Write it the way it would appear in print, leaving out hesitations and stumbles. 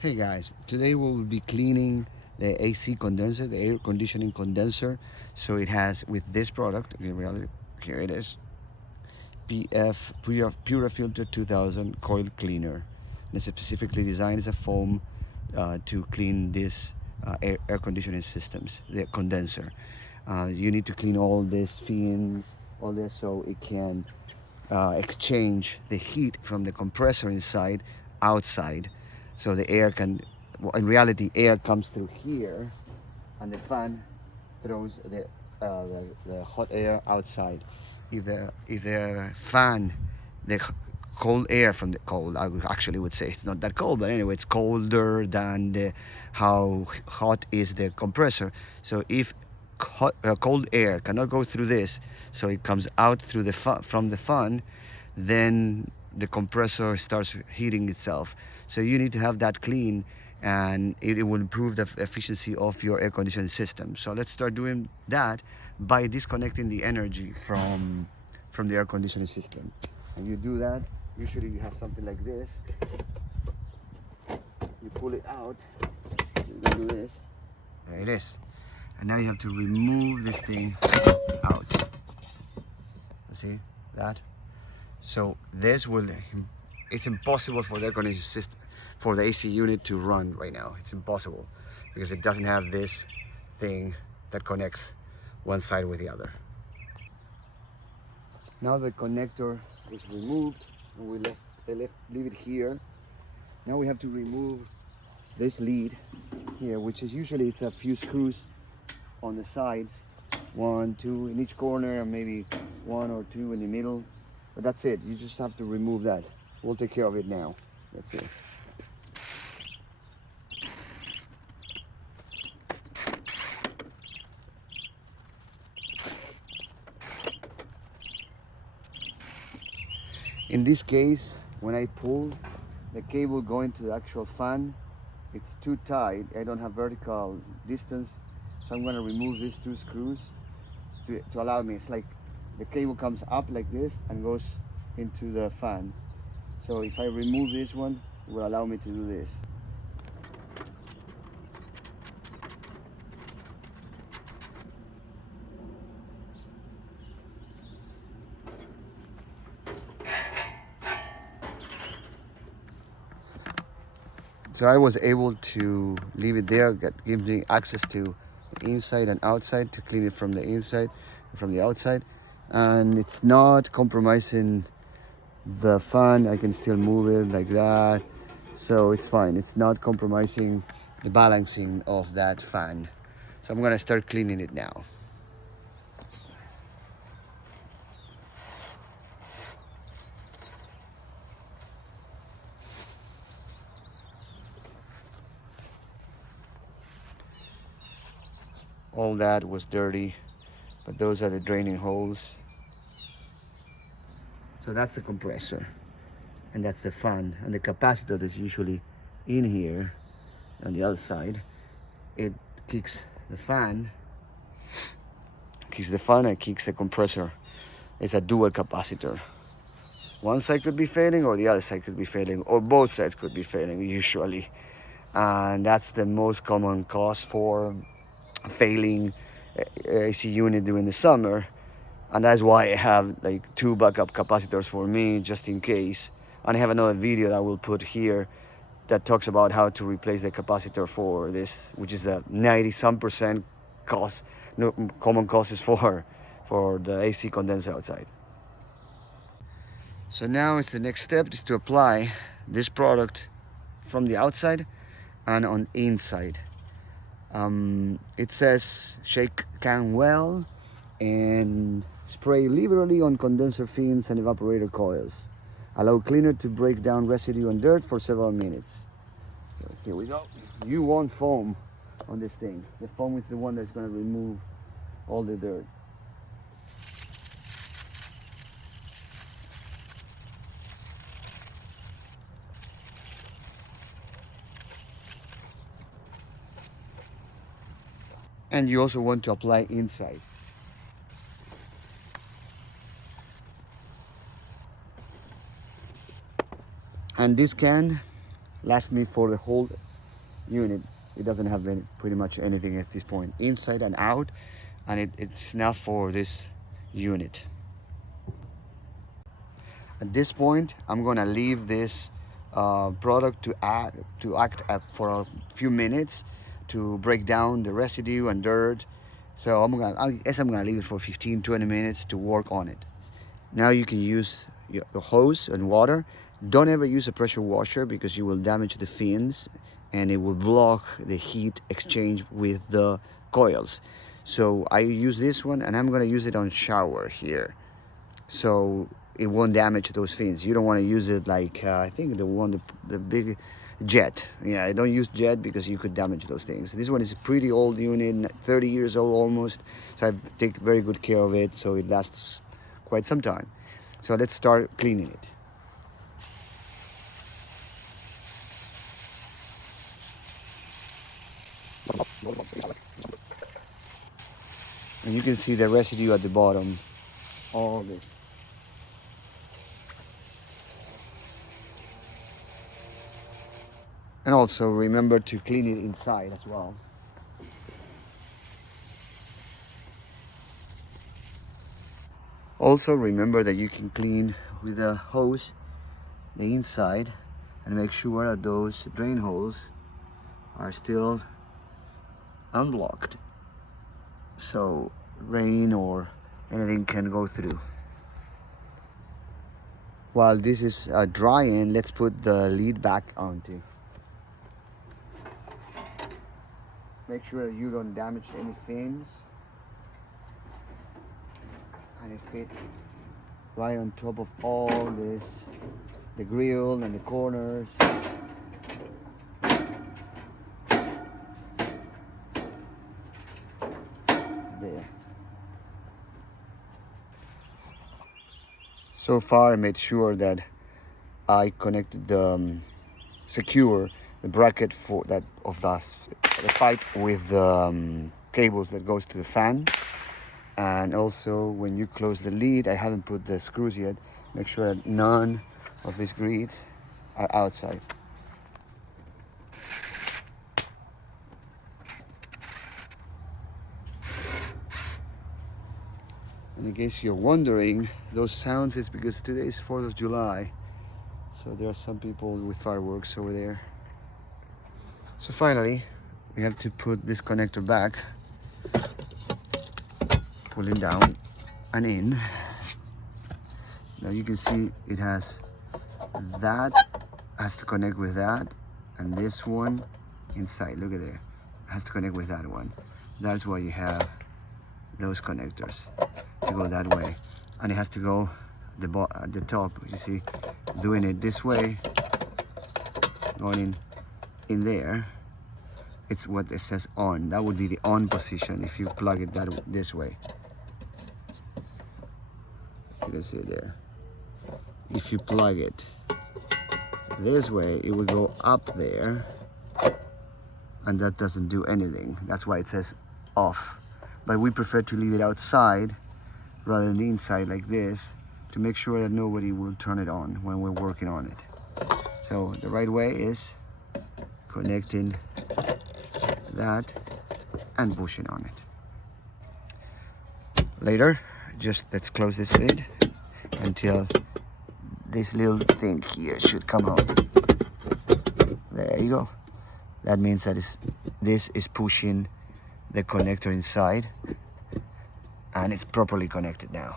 Hey guys, today we'll be cleaning the AC condenser, the air conditioning condenser. So it has, with this product, here it is, PF Pura Filter 2000 coil cleaner. And it's specifically designed as a foam to clean this air conditioning systems, the condenser. You need to clean all these fins, all this, so it can exchange the heat from the compressor inside outside, so the air can, well, in reality air comes through here and the fan throws the hot air outside. If the fan, the cold air from the cold, I actually would say it's not that cold, but anyway, it's colder than how hot is the compressor. So if cold air cannot go through this, so it comes out through the from the fan, then the compressor starts heating itself. So you need to have that clean, and it will improve the efficiency of your air conditioning system. So let's start doing that by disconnecting the energy from the air conditioning system. And you do that, usually you have something like this. You pull it out, you do this, there it is. And now you have to remove this thing out. See that? So this will, it's impossible for the air conditioning system, for the AC unit to run right now. It's impossible because it doesn't have this thing that connects one side with the other. Now the connector is removed and we leave it here. Now we have to remove this lead here, which is usually it's a few screws on the sides, 1, 2 in each corner, and maybe 1 or 2 in the middle. But that's it. You just have to remove that. We'll take care of it now. That's it. In this case, when I pull the cable going to the actual fan, it's too tight. I don't have vertical distance, so I'm going to remove these 2 screws to allow me. It's like the cable comes up like this and goes into the fan. So if I remove this one, it will allow me to do this. So I was able to leave it there, give me access to inside and outside to clean it from the inside and from the outside. And it's not compromising the fan. I can still move it like that. So it's fine. It's not compromising the balancing of that fan. So I'm gonna start cleaning it now. All that was dirty, but those are the draining holes. So that's the compressor, and that's the fan, and the capacitor is usually in here on the other side. It kicks the fan, and kicks the compressor. It's a dual capacitor. One side could be failing, or the other side could be failing, or both sides could be failing usually. And that's the most common cause for failing AC unit during the summer. And that's why I have like 2 backup capacitors for me, just in case. And I have another video that I will put here that talks about how to replace the capacitor for this, which is a 90% cause, no, common causes for the AC condenser outside. So now it's the next step is to apply this product from the outside and on inside. It says shake can well and spray liberally on condenser fins and evaporator coils. Allow cleaner to break down residue and dirt for several minutes. So here we go. You want foam on this thing. The foam is the one that's going to remove all the dirt. And you also want to apply inside. And this can lasts me for the whole unit. It doesn't have pretty much anything at this point, inside and out, and it's enough for this unit. At this point, I'm gonna leave this product to act for a few minutes to break down the residue and dirt. So I guess I'm gonna leave it for 15-20 minutes to work on it. Now you can use the hose and water. Don't ever use a pressure washer because you will damage the fins and it will block the heat exchange with the coils. So I use this one, and I'm gonna use it on shower here, so it won't damage those fins. You don't want to use it like I think the big jet. Yeah, I don't use jet because you could damage those things. This one is a pretty old unit, 30 years old almost, so I take very good care of it, so it lasts quite some time. So let's start cleaning it. And you can see the residue at the bottom, all this. And also remember to clean it inside as well. Also remember that you can clean with a hose the inside and make sure that those drain holes are still unblocked, so rain or anything can go through. While this is drying, let's put the lid back onto. Make sure that you don't damage any fins, and it fits right on top of all this, the grill and the corners. There. So far I made sure that I connected the secure the bracket for that of the pipe with the cables that goes to the fan. And also when you close the lid, I haven't put the screws yet, make sure that none of these grids are outside. And in case you're wondering, those sounds is because today is 4th of July. So there are some people with fireworks over there. So finally, we have to put this connector back, pulling down and in. Now you can see it has to connect with that, and this one inside, look at there, has to connect with that one. That's why you have those connectors to go that way, and it has to go at the top. You see, doing it this way, going in there. It's what it says on. That would be the on position if you plug it this way. You can see it there. If you plug it this way, it will go up there, and that doesn't do anything. That's why it says off. But we prefer to leave it outside rather than inside like this, to make sure that nobody will turn it on when we're working on it. So the right way is connecting that and pushing on it. Later, just let's close this lid until this little thing here should come out. There you go. That means that this is pushing the connector inside, and it's properly connected now.